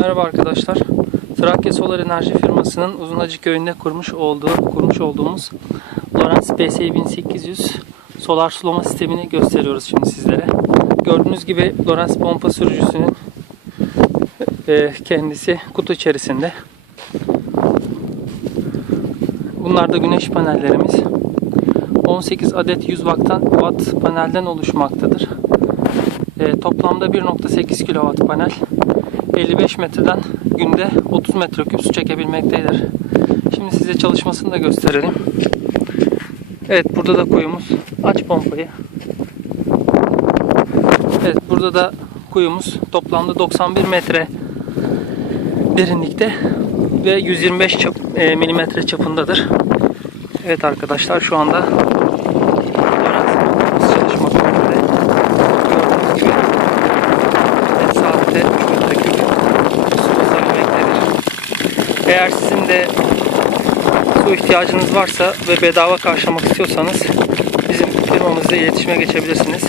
Merhaba arkadaşlar. Trakya Solar Enerji firmasının Uzunacık köyünde kurmuş olduğu, kurmuş olduğumuz Lorentz BSI 1800 solar sulama sistemini gösteriyoruz şimdi sizlere. Gördüğünüz gibi Lorentz pompa sürücüsünün e, kendisi kutu içerisinde. Bunlar da güneş panellerimiz. 18 adet 100 watt'tan, watt panelden oluşmaktadır. E, toplamda 1.8 kW panel 55 metreden günde 30 metreküp su çekebilmektedir. Şimdi size çalışmasını da gösterelim. Evet burada da kuyumuz. Aç pompayı. Evet burada da kuyumuz toplamda 91 metre derinlikte ve 125 çap, e, milimetre çapındadır. Evet arkadaşlar şu anda Lorentz çalışmaktadır. Gördüğünüz gibi evet, saatte 3 metreküp su basabilmektedir. Eğer sizin de su ihtiyacınız varsa ve bedava karşılamak istiyorsanız bizim firmamızla iletişime geçebilirsiniz.